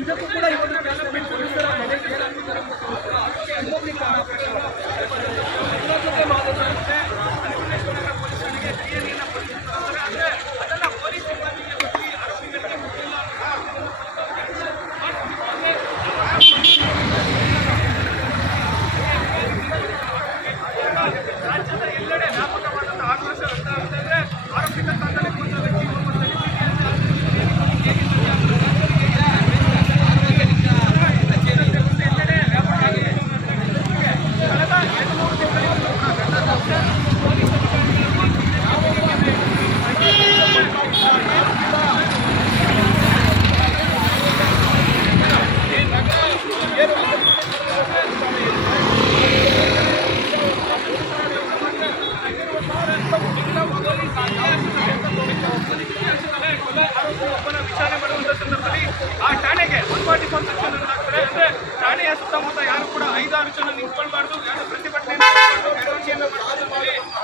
ಇದಕ್ಕೂ ಕೂಡ ಇವತ್ತು ಡೆವಲಪ್ಮೆಂಟ್ ಪೊಲೀಸರ ಮನೆಗೆ ಏನಾಗ್ತಿದ್ದಾರೆ ರಾಜ್ಯದ ಎಲ್ಲೆಡೆ ವ್ಯಾಪಕವಾದಂತಹ ಆಕ್ರೋಶ ವ್ಯಕ್ತವಾಗ್ತಾ ಇದ್ರೆ ಆರೋಪಿತ ತಂಡದಲ್ಲಿ ಕೊಂದ ವ್ಯಕ್ತಿ ಎಲ್ಲೆಡೆ ವ್ಯಾಪಕ ಆಗಿದೆ. ಕಳೆದ 2-3 ತಿಂಗಳಿಂದ ಒಬ್ಬನ ವಿಚಾರಣೆ ಮಾಡುವಂತ ಸಂದರ್ಭದಲ್ಲಿ ಆ ಠಾಣೆಗೆ 144 ಸೆಕ್ಷನ್ ಅನ್ನು ಹಾಕ್ತಾರೆ. ಅಂದ್ರೆ ಠಾಣೆಯ ಸುತ್ತಮುತ್ತ ಯಾರು ಕೂಡ 5-6 ಜನ ನಿಂತ್ಕೊಳ್ಬಾರ್ದು, ಯಾರು ಪ್ರತಿಭಟನೆ ಮೆರವಣಿಗೆಯನ್ನು ಮಾಡಬಾರ್ದು.